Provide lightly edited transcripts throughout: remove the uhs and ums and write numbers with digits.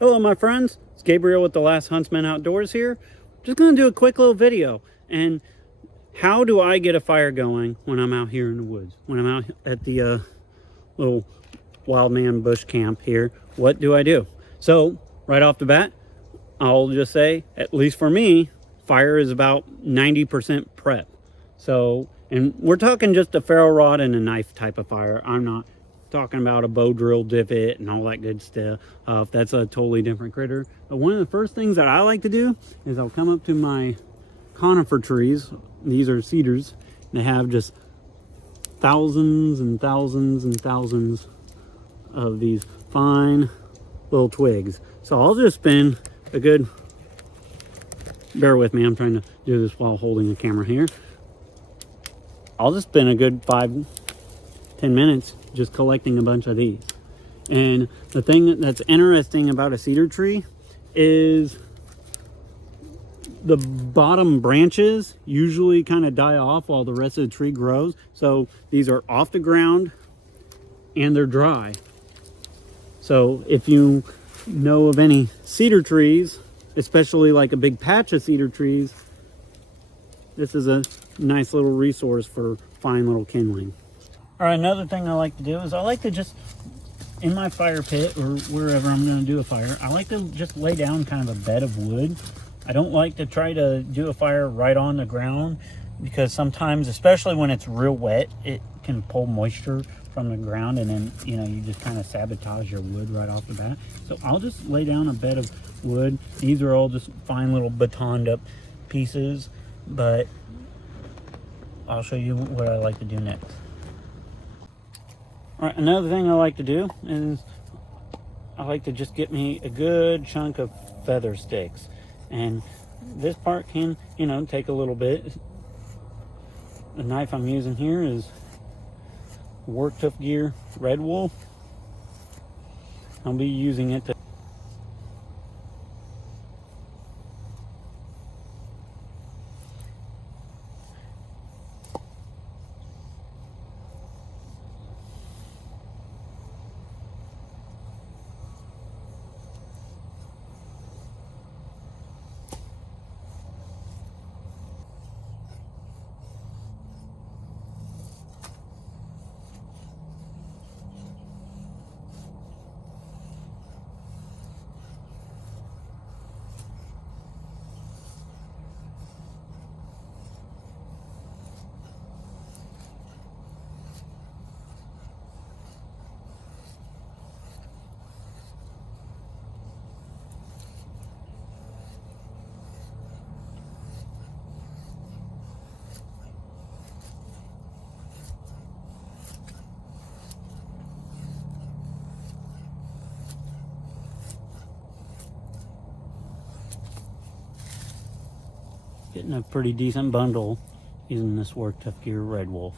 Hello my friends, it's Gabriel with The Last Huntsman Outdoors here. Just going to do a quick little video. And how do I get a fire going when I'm out here in the woods? When I'm out at the little wild man bush camp here, what do I do? So right off the bat, I'll just say, at least for me, fire is about 90% prep. So, and we're talking just a ferro rod and a knife type of fire. I'm not talking about a bow drill divot and all that good stuff. That's a totally different critter. But one of the first things that I like to do is I'll come up to my conifer trees. These are cedars. They have just thousands and thousands and thousands of these fine little twigs. So I'll just spin a good, bear with me, I'm trying to do this while holding the camera here. I'll just spend a good 5-10 minutes just collecting a bunch of these. And the thing that's interesting about a cedar tree is the bottom branches usually kind of die off while the rest of the tree grows. So these are off the ground and they're dry. So if you know of any cedar trees, especially like a big patch of cedar trees, this is a nice little resource for fine little kindling. All right, another thing I like to do is I like to just, in my fire pit or wherever I'm going to do a fire, I like to just lay down kind of a bed of wood. I don't like to try to do a fire right on the ground because sometimes, especially when it's real wet, it can pull moisture from the ground and then, you know, you just kind of sabotage your wood right off the bat. So I'll just lay down a bed of wood. These are all just fine little batoned up pieces, but I'll show you what I like to do next. All right, another thing I like to do is I like to just get me a good chunk of feather sticks. And this part can, you know, take a little bit. The knife I'm using here is Work Tough Gear Red Wolf. I'll be using it to getting a pretty decent bundle using this Work Tough Gear Red Wolf.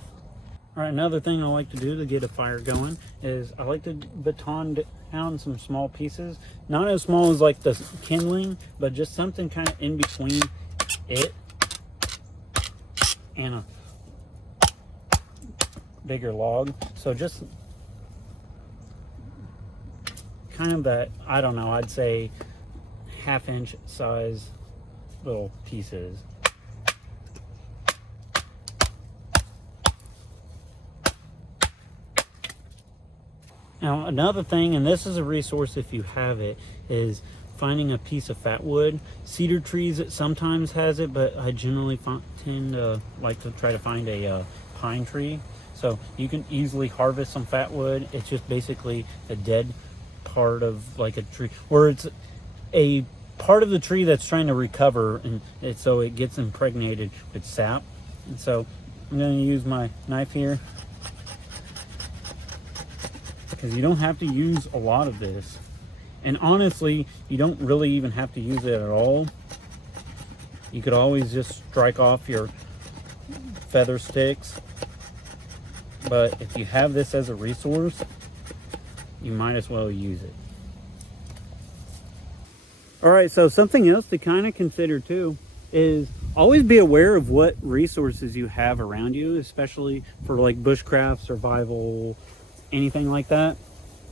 All right, another thing I like to do to get a fire going is I like to baton down some small pieces. Not as small as like the kindling, but just something kind of in between it and a bigger log. So just kind of that, I don't know, I'd say 1/2 inch size little pieces. Now another thing, and this is a resource if you have it, is finding a piece of fat wood. Cedar trees it sometimes has it, but I generally tend to like to try to find a pine tree. So you can easily harvest some fat wood. It's just basically a dead part of like a tree, or it's a part of the tree that's trying to recover, and so it gets impregnated with sap. And so I'm going to use my knife here because you don't have to use a lot of this, and honestly you don't really even have to use it at all. You could always just strike off your feather sticks, but if you have this as a resource, you might as well use it. All right, so something else to kind of consider too is always be aware of what resources you have around you, especially for like bushcraft, survival, anything like that.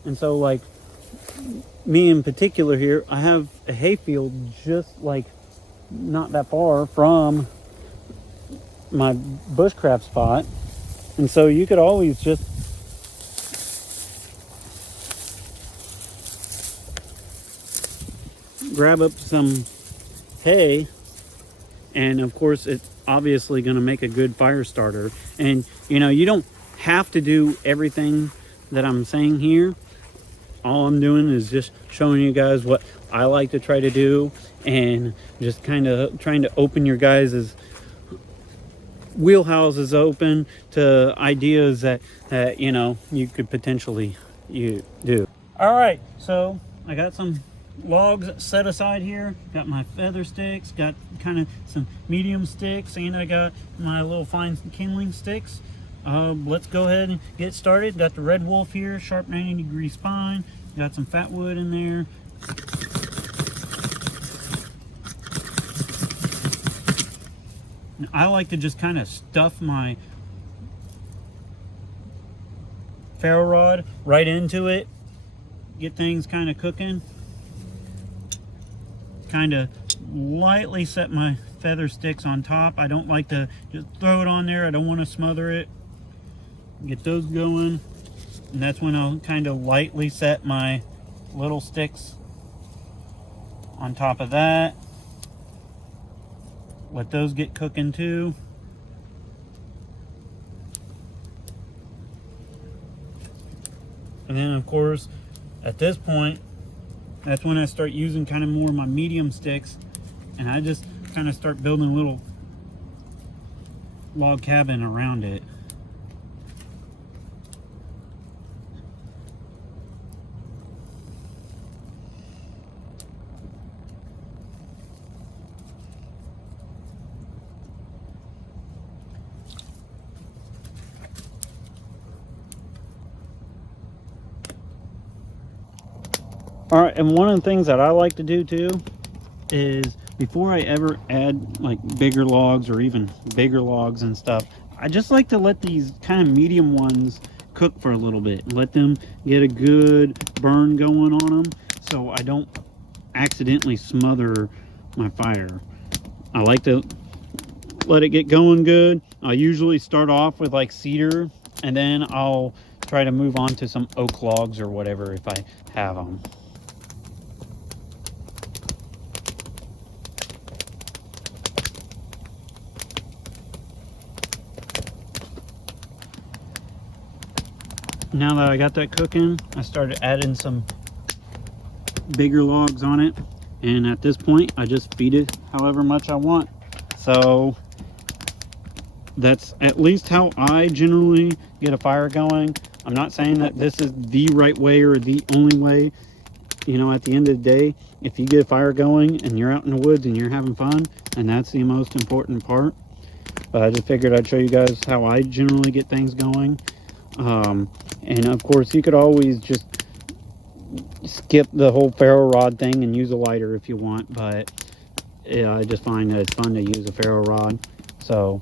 And so like me in particular here, I have a hayfield just like not that far from my bushcraft spot, and so you could always just grab up some hay, and of course it's obviously going to make a good fire starter. And you don't have to do everything that I'm saying here. All I'm doing is just showing you guys what I like to try to do, and just kind of trying to open your guys' wheelhouses open to ideas that you could potentially do. All right, so I got some logs set aside here. Got my feather sticks, got kind of some medium sticks, and I got my little fine kindling sticks. Let's go ahead and get started. Got the red wolf here, sharp 90-degree spine. Got some fat wood in there. I like to just kind of stuff my ferro rod right into it, get things kind of cooking. Kind of lightly set my feather sticks on top. I don't like to just throw it on there. I don't want to smother it. Get those going, and that's when I'll kind of lightly set my little sticks on top of that. Let those get cooking too. And then of course at this point, that's when I start using kind of more of my medium sticks, and I just kind of start building a little log cabin around it. All right, and one of the things that I like to do too is, before I ever add like bigger logs or even bigger logs and stuff, I just like to let these kind of medium ones cook for a little bit. Let them get a good burn going on them, so I don't accidentally smother my fire. I like to let it get going good. I usually start off with like cedar, and then I'll try to move on to some oak logs or whatever if I have them. Now that I got that cooking, I started adding some bigger logs on it, and at this point I just feed it however much I want. So that's at least how I generally get a fire going. I'm not saying that this is the right way or the only way. At the end of the day, if you get a fire going and you're out in the woods and you're having fun, and that's the most important part. But I just figured I'd show you guys how I generally get things going. And of course you could always just skip the whole ferro rod thing and use a lighter if you want, but yeah, I just find that it's fun to use a ferro rod. So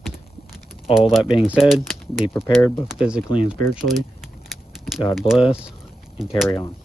all that being said, be prepared both physically and spiritually. God bless, and carry on.